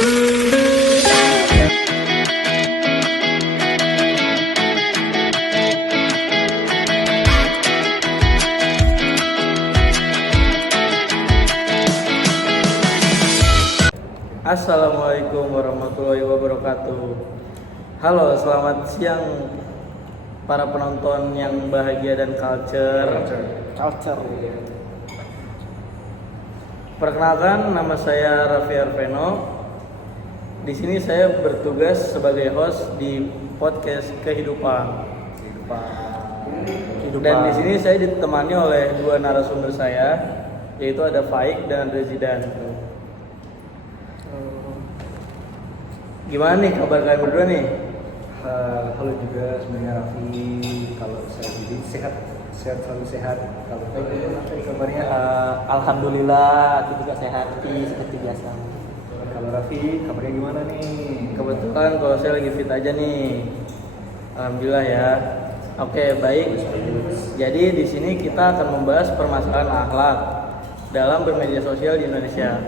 Assalamualaikum warahmatullahi wabarakatuh. Halo, selamat siang para penonton yang bahagia dan culture. Perkenalkan, nama saya Raffi Arveno. Di sini saya bertugas sebagai host di podcast Kehidupan. Dan di sini saya ditemani oleh dua narasumber saya, yaitu ada Faik dan ada Zidan. Gimana nih kabar kalian berdua nih? Halo juga, sebenarnya Raffi. Kalau saya jadi sehat selalu sehat. Kalau kabarnya Alhamdulillah, aku juga sehat seperti biasa. kalau Raffi kabarnya gimana nih? Kebetulan kalau saya lagi fit aja nih. Alhamdulillah ya. Oke, baik. Jadi di sini kita akan membahas permasalahan akhlak dalam bermedia sosial di Indonesia.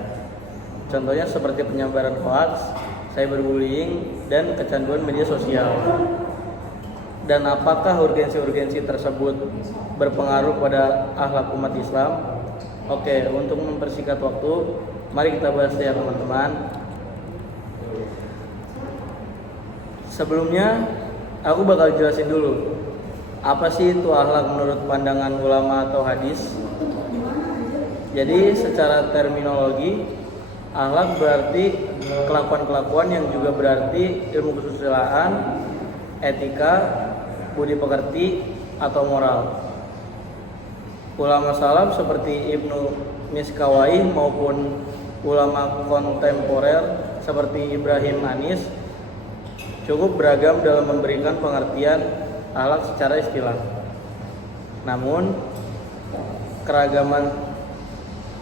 Contohnya seperti penyebaran hoax, cyberbullying, dan kecanduan media sosial. Dan apakah urgensi-urgensi tersebut berpengaruh pada akhlak umat Islam? Oke, untuk mempersingkat waktu, mari kita bahas ya teman-teman. Sebelumnya, aku bakal jelasin dulu apa sih itu akhlak menurut pandangan ulama atau hadis. Jadi secara terminologi, akhlak berarti kelakuan-kelakuan yang juga berarti ilmu kesusilaan, etika, budi pekerti, atau moral. Ulama salaf seperti Ibnu Miskawai maupun ulama kontemporer seperti Ibrahim Anis cukup beragam dalam memberikan pengertian akhlak secara istilah. Namun, keragaman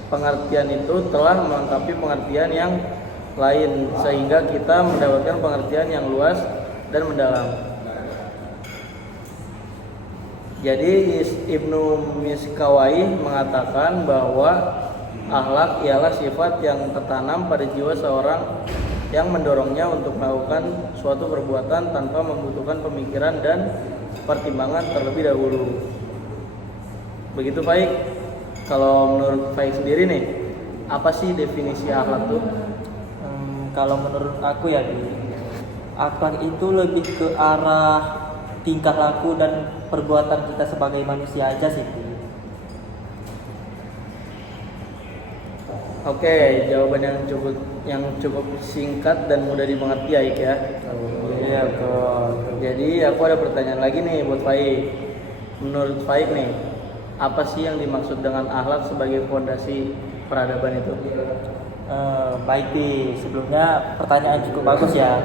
pengertian itu telah melengkapi pengertian yang lain sehingga kita mendapatkan pengertian yang luas dan mendalam. Jadi Ibnu Miskawai mengatakan bahwa akhlak ialah sifat yang tertanam pada jiwa seorang yang mendorongnya untuk melakukan suatu perbuatan tanpa membutuhkan pemikiran dan pertimbangan terlebih dahulu. Begitu Faik. Kalau menurut Faik sendiri nih, apa sih definisi akhlak tuh? Kalau menurut aku ya, akhlak itu lebih ke arah tingkah laku dan perbuatan kita sebagai manusia aja sih. Oke, jawaban yang cukup singkat dan mudah dimengerti ya, Ik ya. Iya, betul. Jadi aku ada pertanyaan lagi nih buat Faik. Menurut Faik nih, apa sih yang dimaksud dengan akhlak sebagai fondasi peradaban itu? Baik nih, sebelumnya pertanyaan cukup bagus ya.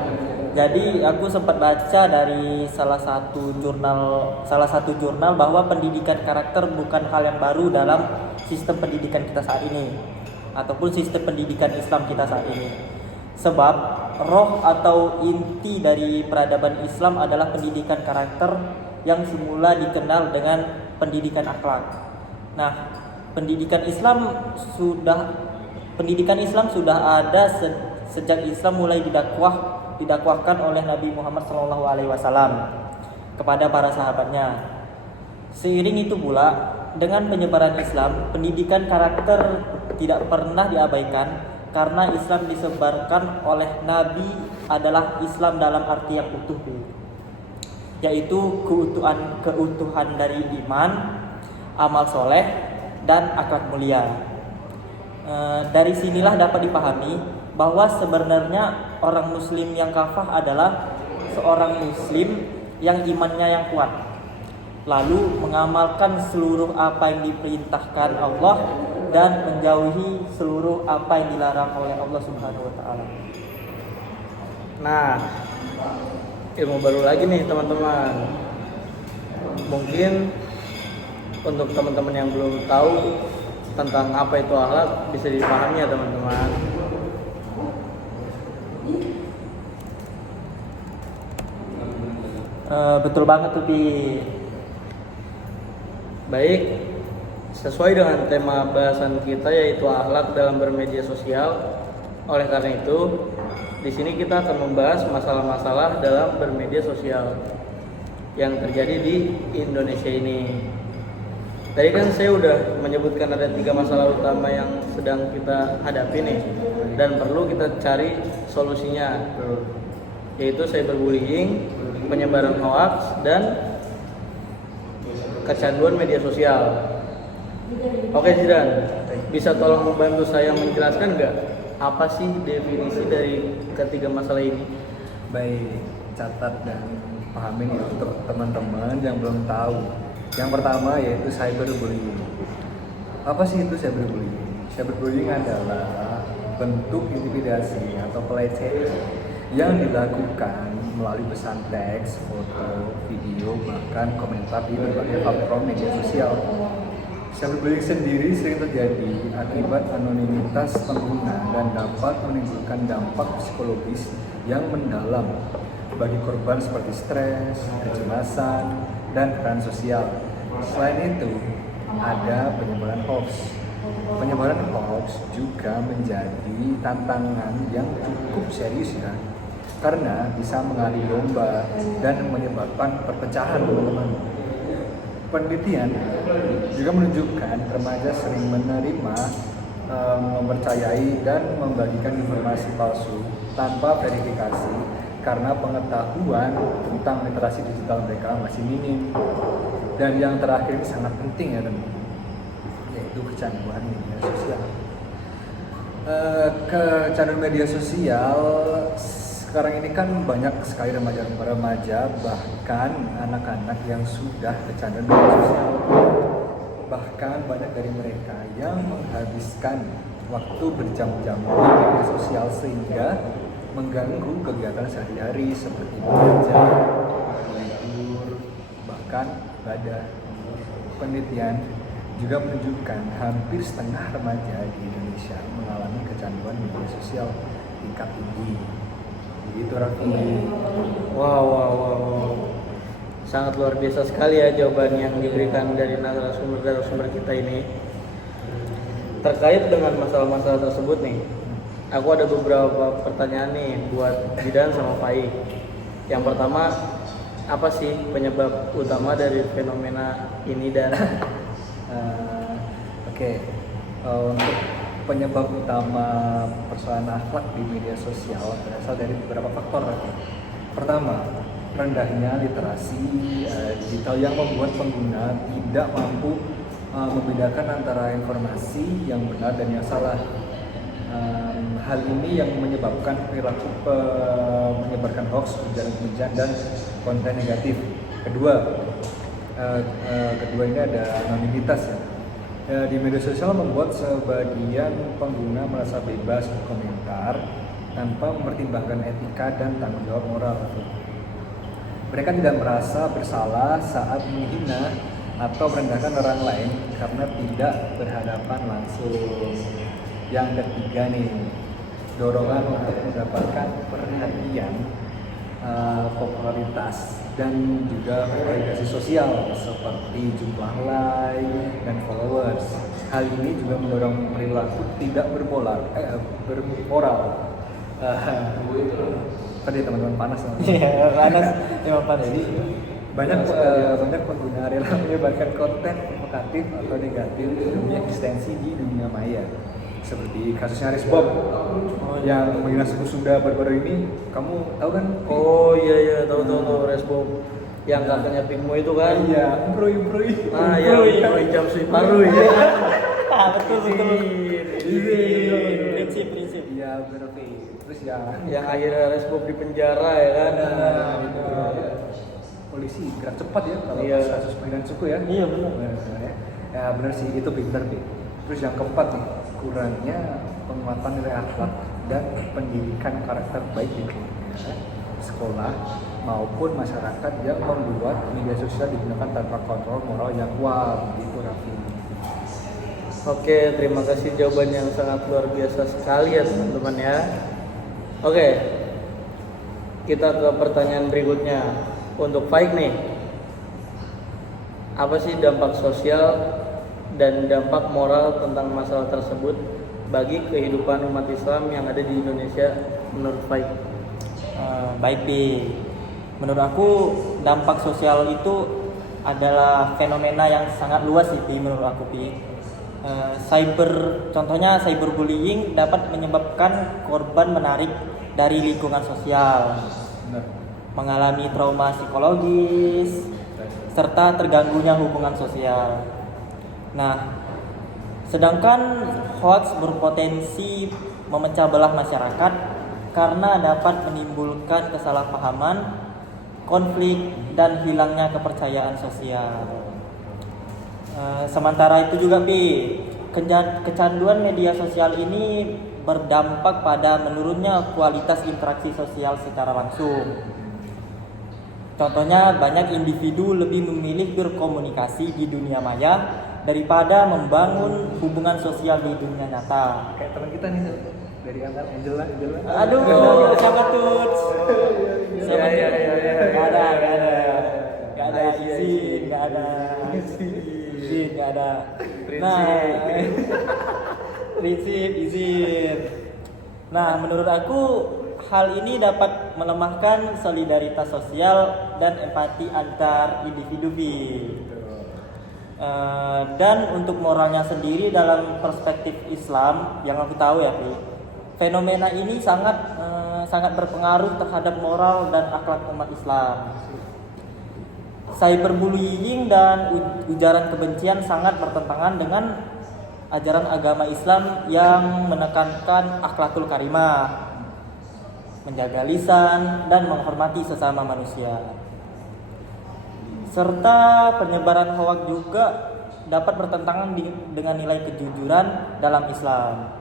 Jadi aku sempat baca dari salah satu jurnal bahwa pendidikan karakter bukan hal yang baru dalam sistem pendidikan kita saat ini ataupun sistem pendidikan Islam kita saat ini. Sebab roh atau inti dari peradaban Islam adalah pendidikan karakter yang semula dikenal dengan pendidikan akhlak. Nah, pendidikan Islam sudah ada sejak Islam mulai didakwahkan oleh Nabi Muhammad SAW kepada para sahabatnya. Seiring itu pula dengan penyebaran Islam, pendidikan karakter tidak pernah diabaikan karena Islam disebarkan oleh Nabi adalah Islam dalam arti yang utuh, yaitu keutuhan dari iman, amal soleh, dan akhlak mulia. Dari sinilah dapat dipahami bahwa sebenarnya orang muslim yang kafah adalah seorang muslim yang imannya yang kuat, lalu mengamalkan seluruh apa yang diperintahkan Allah dan menjauhi seluruh apa yang dilarang oleh Allah Subhanahu wa taala. Nah, ilmu baru lagi nih teman-teman. Mungkin untuk teman-teman yang belum tahu tentang apa itu akhlak bisa dipahami ya teman-teman. Betul banget tuh Pi. Baik, sesuai dengan tema bahasan kita yaitu akhlak dalam bermedia sosial. Oleh karena itu, Di sini kita akan membahas masalah-masalah dalam bermedia sosial yang terjadi di Indonesia ini. Tadi kan saya udah menyebutkan ada 3 masalah utama yang sedang kita hadapi nih dan perlu kita cari solusinya, yaitu cyberbullying, penyebaran hoax, dan kecanduan media sosial. Oke Zidan, bisa tolong membantu saya menjelaskan nggak apa sih definisi dari ketiga masalah ini? Baik, catat dan pahamin ya untuk teman-teman yang belum tahu. Yang pertama yaitu cyberbullying. Apa sih itu cyberbullying? Cyberbullying adalah bentuk intimidasi atau pelecehan yang dilakukan melalui pesan teks, foto, video, bahkan komentar di berbagai platform media sosial. Cyberbullying sendiri sering terjadi akibat anonimitas pengguna dan dapat menimbulkan dampak psikologis yang mendalam bagi korban seperti stres, kecemasan, dan tekanan sosial. Selain itu, ada penyebaran hoax. Penyebaran hoax juga menjadi tantangan yang cukup serius ya, karena bisa mengalih domba dan menyebabkan perpecahan teman-teman. Penelitian juga menunjukkan remaja sering menerima, mempercayai dan membagikan informasi palsu tanpa verifikasi karena pengetahuan tentang literasi digital mereka masih minim. Dan yang terakhir ini sangat penting ya teman-teman, yaitu kecanduan media sosial. Kecanduan media sosial sekarang ini kan banyak sekali remaja, bahkan anak-anak yang sudah kecanduan media sosial. Bahkan banyak dari mereka yang menghabiskan waktu berjam-jam di media sosial sehingga mengganggu kegiatan sehari-hari seperti bekerja, tidur, bahkan ibadah. Penelitian juga menunjukkan hampir setengah remaja di Indonesia mengalami kecanduan media sosial tingkat tinggi. Begitu Raffi. Wow. Sangat luar biasa sekali ya jawaban yang diberikan dari narasumber kita ini. Terkait dengan masalah-masalah tersebut nih, aku ada beberapa pertanyaan nih buat Zidan sama Faik. Yang pertama, apa sih penyebab utama dari fenomena ini dan untuk penyebab utama persoalan akhlak di media sosial berasal dari beberapa faktor. Pertama, rendahnya literasi digital yang membuat pengguna tidak mampu membedakan antara informasi yang benar dan yang salah. Hal ini yang menyebabkan perilaku menyebarkan hoax, ujaran-kebencian, dan konten negatif. Kedua ini ada anonimitas ya. Di media sosial membuat sebagian pengguna merasa bebas berkomentar tanpa mempertimbangkan etika dan tanggung jawab moral. Mereka tidak merasa bersalah saat menghina atau merendahkan orang lain karena tidak berhadapan langsung. Yang ketiga nih, dorongan untuk mendapatkan perhatian, popularitas, dan juga validasi sosial seperti jumlah like dan followers. Hal ini juga mendorong perilaku tidak bermoral. Tadi teman-teman panas. Iya, panas. Jadi banyak pengguna rela menyebarkan konten provokatif atau negatif demi eksistensi di dunia maya. Seperti kasusnya Resbob yang menghina suku Sunda baru-baru ini, kamu tahu kan? Oh iya tahu Resbob yang kakaknya Pikmo itu kan? Iya, Broi. Ah iya, Broi jam sui paru ya. Betul. Prinsip. Iya, benar. Terus yang akhirnya Resbob di penjara ya kan? Itu polisi gerak cepat ya kalau kasus penghinaan suku ya. Iya benar. Ya benar sih, itu pinter nih. Terus yang keempat nih, kurangnya penguatan nilai akhlak dan pendidikan karakter baik di keluarga, sekolah maupun masyarakat yang membuat media sosial digunakan tanpa kontrol moral yang kuat. Gitu Raffi. Oke, terima kasih jawaban yang sangat luar biasa sekali ya teman-teman ya. Oke, kita ke pertanyaan berikutnya. Untuk Faik nih, apa sih dampak sosial dan dampak moral tentang masalah tersebut bagi kehidupan umat Islam yang ada di Indonesia menurut Faik? Baik Pi, menurut aku dampak sosial itu adalah fenomena yang sangat luas sih Pi, menurut aku Pi. Contohnya cyberbullying dapat menyebabkan korban menarik dari lingkungan sosial, Benar. mengalami trauma psikologis, serta terganggunya hubungan sosial. Nah, sedangkan hoax berpotensi memecah belah masyarakat karena dapat menimbulkan kesalahpahaman, konflik, dan hilangnya kepercayaan sosial. Sementara itu juga Pi, kecanduan media sosial ini berdampak pada menurunnya kualitas interaksi sosial secara langsung. Contohnya, banyak individu lebih memilih berkomunikasi di dunia maya daripada membangun hubungan sosial di dunia nyata. Kayak teman kita nih dari kantor Angela. Aduh, siapa tuh? Siapa tuh? Gak ada. Izin, gak ada. Nah, prinsip izin. Nah, menurut aku hal ini dapat melemahkan solidaritas sosial dan empati antar individu. Dan untuk moralnya sendiri dalam perspektif Islam yang aku tahu ya Pi, fenomena ini sangat berpengaruh terhadap moral dan akhlak umat Islam. Cyberbullying dan ujaran kebencian sangat bertentangan dengan ajaran agama Islam yang menekankan akhlakul karimah, menjaga lisan, dan menghormati sesama manusia. Serta penyebaran hoaks juga dapat bertentangan dengan nilai kejujuran dalam Islam.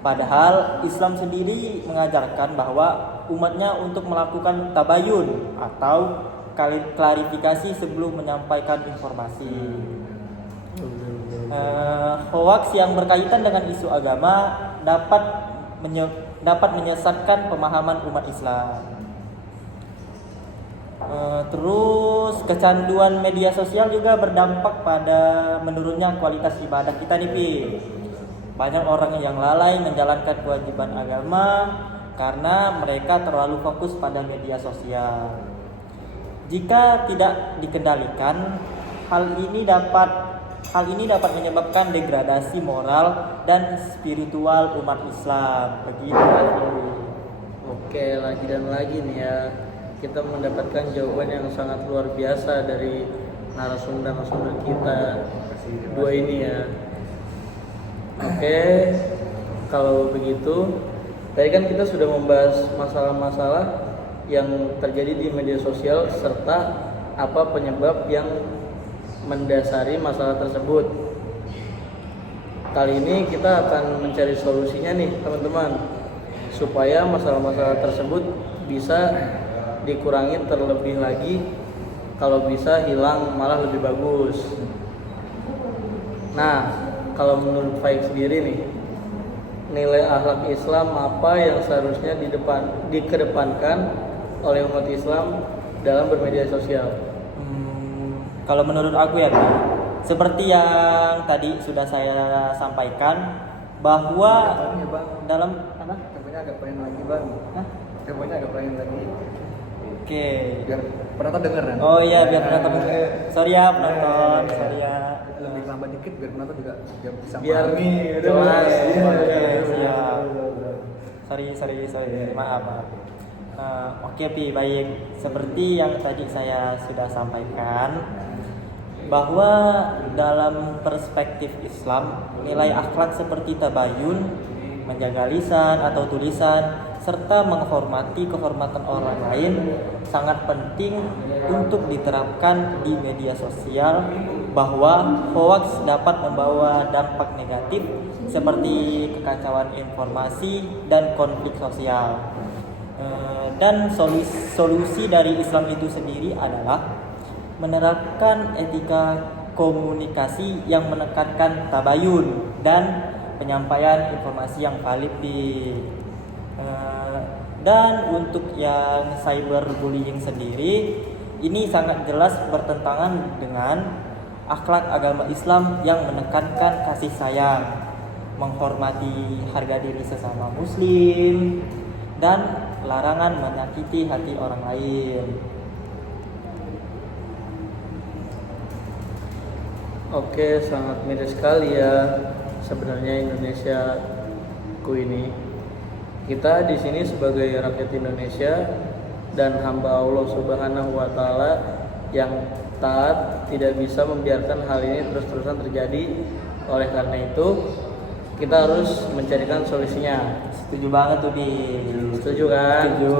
Padahal Islam sendiri mengajarkan bahwa umatnya untuk melakukan tabayun atau klarifikasi sebelum menyampaikan informasi. Hoaks yang berkaitan dengan isu agama dapat menyesatkan pemahaman umat Islam. Terus kecanduan media sosial juga berdampak pada menurunnya kualitas ibadah kita nih Pi. Banyak orang yang lalai menjalankan kewajiban agama karena mereka terlalu fokus pada media sosial. Jika tidak dikendalikan, hal ini dapat menyebabkan degradasi moral dan spiritual umat Islam. Begitu akhirnya. Oke, lagi dan lagi nih ya, kita mendapatkan jawaban yang sangat luar biasa dari narasumber kita dua ini ya. Oke, kalau begitu tadi kan kita sudah membahas masalah-masalah yang terjadi di media sosial serta apa penyebab yang mendasari masalah tersebut. Kali ini kita akan mencari solusinya nih teman-teman, supaya masalah-masalah tersebut bisa dikurangi terlebih lagi, kalau bisa hilang malah lebih bagus. Nah, kalau menurut Faik sendiri nih, nilai akhlak Islam apa yang seharusnya dikedepankan oleh umat Islam dalam bermedia sosial? Kalau menurut aku ya Pi, seperti yang tadi sudah saya sampaikan bahwa dalam apa? Temponya agak pengen lagi bang. Temponya agak pengen lagi. Oke. Biar penonton denger kan? Oh iya, biar penonton. Sorry ya penonton, sorry ya. Lebih lambat dikit biar penonton juga bisa Biar memahami. jelas. Oke, siap. Sorry. Maaf. Oke Pi, baik. Seperti yang tadi saya sudah sampaikan, bahwa dalam perspektif Islam, nilai akhlak seperti tabayun, menjaga lisan atau tulisan, serta menghormati kehormatan orang lain sangat penting untuk diterapkan di media sosial, bahwa hoaks dapat membawa dampak negatif seperti kekacauan informasi dan konflik sosial. Dan solusi dari Islam itu sendiri adalah menerapkan etika komunikasi yang menekankan tabayun dan penyampaian informasi yang valid. Dan untuk yang cyberbullying sendiri, ini sangat jelas bertentangan dengan akhlak agama Islam yang menekankan kasih sayang, menghormati harga diri sesama muslim, dan larangan menyakiti hati orang lain. Oke, sangat miris sekali ya sebenarnya Indonesia ku ini. Kita di sini sebagai rakyat Indonesia dan hamba Allah Subhanahu wa taala yang taat tidak bisa membiarkan hal ini terus-terusan terjadi. Oleh karena itu, kita harus mencarikan solusinya. Setuju banget tuh Di. Setuju kan? Setuju.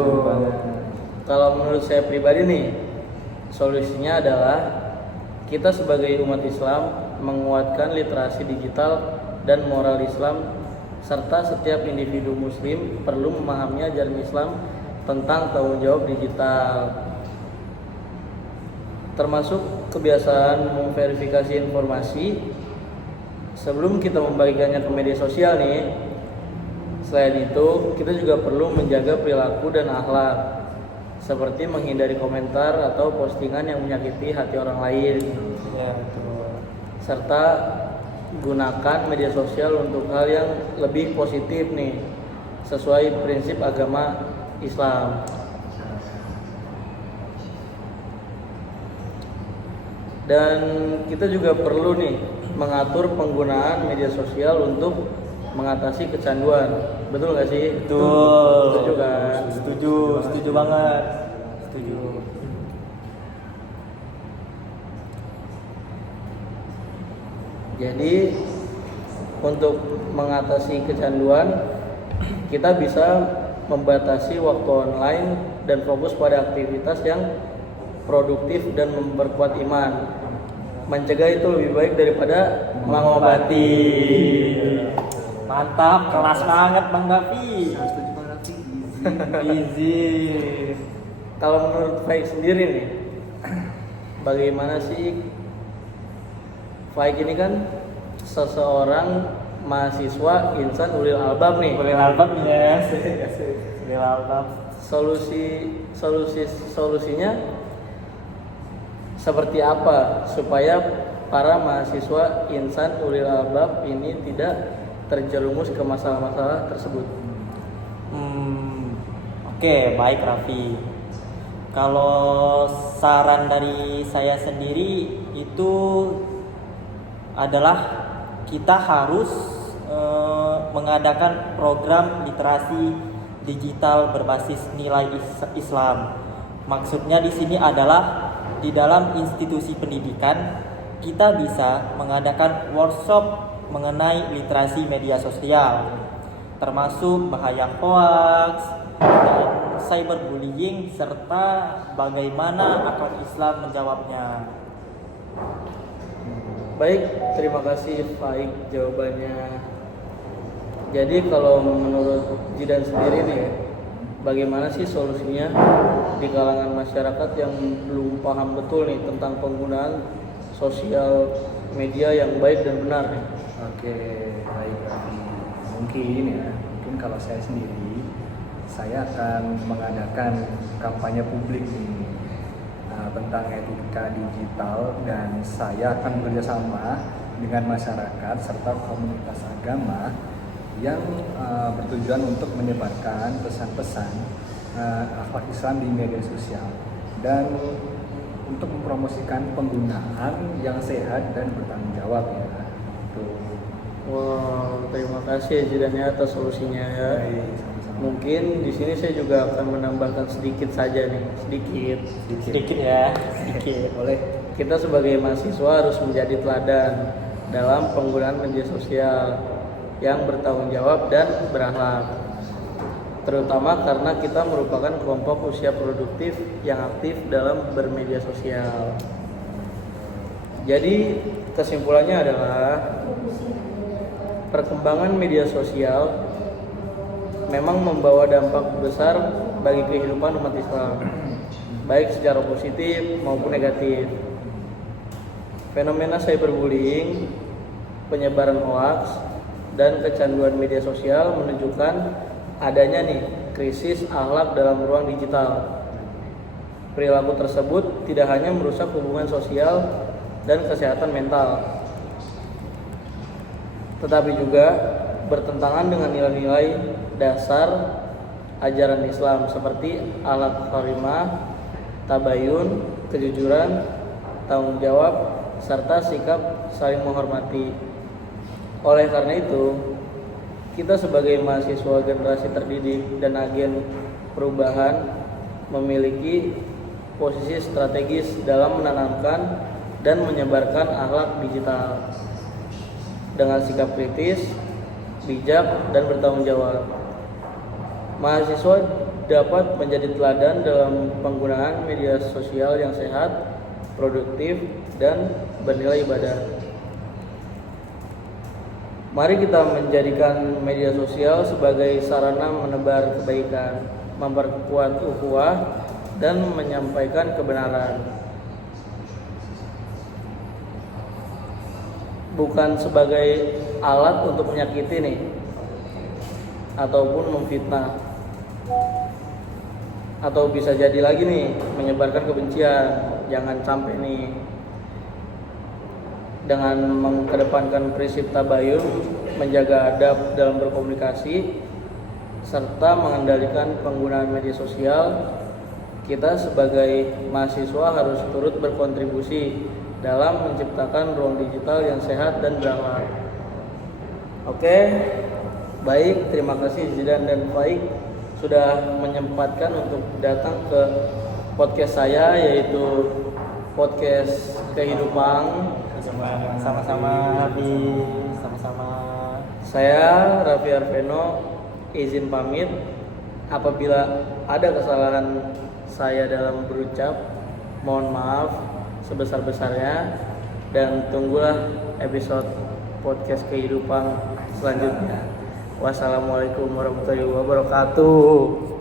Kalau menurut saya pribadi nih, solusinya adalah kita sebagai umat Islam menguatkan literasi digital dan moral Islam, serta setiap individu muslim perlu memahami ajaran Islam tentang tanggung jawab digital, termasuk kebiasaan memverifikasi informasi sebelum kita membagikannya ke media sosial nih. Selain itu, kita juga perlu menjaga perilaku dan akhlak, seperti menghindari komentar atau postingan yang menyakiti hati orang lain. Ya, betul. Serta gunakan media sosial untuk hal yang lebih positif nih, sesuai prinsip agama Islam. Dan kita juga perlu nih mengatur penggunaan media sosial untuk mengatasi kecanduan. Betul nggak sih? Betul. Setuju kan? Setuju banget. Setuju. Jadi untuk mengatasi kecanduan, kita bisa membatasi waktu online dan fokus pada aktivitas yang produktif dan memperkuat iman. Mencegah itu lebih baik daripada mengobati. Mantap, kelas banget Bang Davi. 107 Easy. Kalau menurut Faik sendiri nih, bagaimana sih? Faik ini kan seseorang mahasiswa insan ulil albab nih. Ulil albab ya. Ulil albab. Solusinya seperti apa supaya para mahasiswa insan ulil albab ini tidak terjerumus ke masalah-masalah tersebut? Oke, baik Raffi. Kalau saran dari saya sendiri itu adalah kita harus mengadakan program literasi digital berbasis nilai Islam. Maksudnya di sini adalah di dalam institusi pendidikan kita bisa mengadakan workshop mengenai literasi media sosial, termasuk bahaya hoax dan cyberbullying serta bagaimana akhlak Islam menjawabnya. Baik, terima kasih Faik jawabannya. Jadi kalau menurut Jidan sendiri nih, bagaimana sih solusinya di kalangan masyarakat yang belum paham betul nih tentang penggunaan sosial media yang baik dan benar nih? Oke, baik Raffi. Mungkin kalau saya sendiri, saya akan mengadakan kampanye publik ini tentang etika digital, dan saya akan bekerjasama dengan masyarakat serta komunitas agama yang bertujuan untuk menyebarkan pesan-pesan akhlak Islam di media sosial dan untuk mempromosikan penggunaan yang sehat dan bertanggung jawab ya. Wow, terima kasih Jidan ya atas solusinya ya. Mungkin di sini saya juga akan menambahkan sedikit saja nih, Sedikit ya, sedikit. Boleh. Kita sebagai mahasiswa harus menjadi teladan dalam penggunaan media sosial yang bertanggung jawab dan berakhlak. Terutama karena kita merupakan kelompok usia produktif yang aktif dalam bermedia sosial. Jadi kesimpulannya adalah perkembangan media sosial memang membawa dampak besar bagi kehidupan umat Islam, baik secara positif maupun negatif. Fenomena cyberbullying, penyebaran hoaks, dan kecanduan media sosial menunjukkan adanya nih krisis akhlak dalam ruang digital. Perilaku tersebut tidak hanya merusak hubungan sosial dan kesehatan mental, tetapi juga bertentangan dengan nilai-nilai dasar ajaran Islam seperti akhlak karimah, tabayun, kejujuran, tanggung jawab, serta sikap saling menghormati. Oleh karena itu, kita sebagai mahasiswa generasi terdidik dan agen perubahan memiliki posisi strategis dalam menanamkan dan menyebarkan akhlak digital dengan sikap kritis, bijak, dan bertanggung jawab. Mahasiswa dapat menjadi teladan dalam penggunaan media sosial yang sehat, produktif, dan bernilai ibadah. Mari kita menjadikan media sosial sebagai sarana menebar kebaikan, memperkuat ukhuwah, dan menyampaikan kebenaran, bukan sebagai alat untuk menyakiti nih ataupun memfitnah, atau bisa jadi lagi nih menyebarkan kebencian. Jangan sampai nih. Dengan mengedepankan prinsip tabayun, menjaga adab dalam berkomunikasi, serta mengendalikan penggunaan media sosial, kita sebagai mahasiswa harus turut berkontribusi dalam menciptakan ruang digital yang sehat dan berakhlak. Oke, baik, terima kasih Zidan dan Faik sudah menyempatkan untuk datang ke podcast saya, yaitu podcast Kehidupan. Sama-sama Nabi, sama-sama. Saya Raffi Arveno izin pamit. Apabila ada kesalahan saya dalam berucap, mohon maaf sebesar-besarnya, dan tunggulah episode podcast Kehidupan selanjutnya. Wassalamualaikum warahmatullahi wabarakatuh.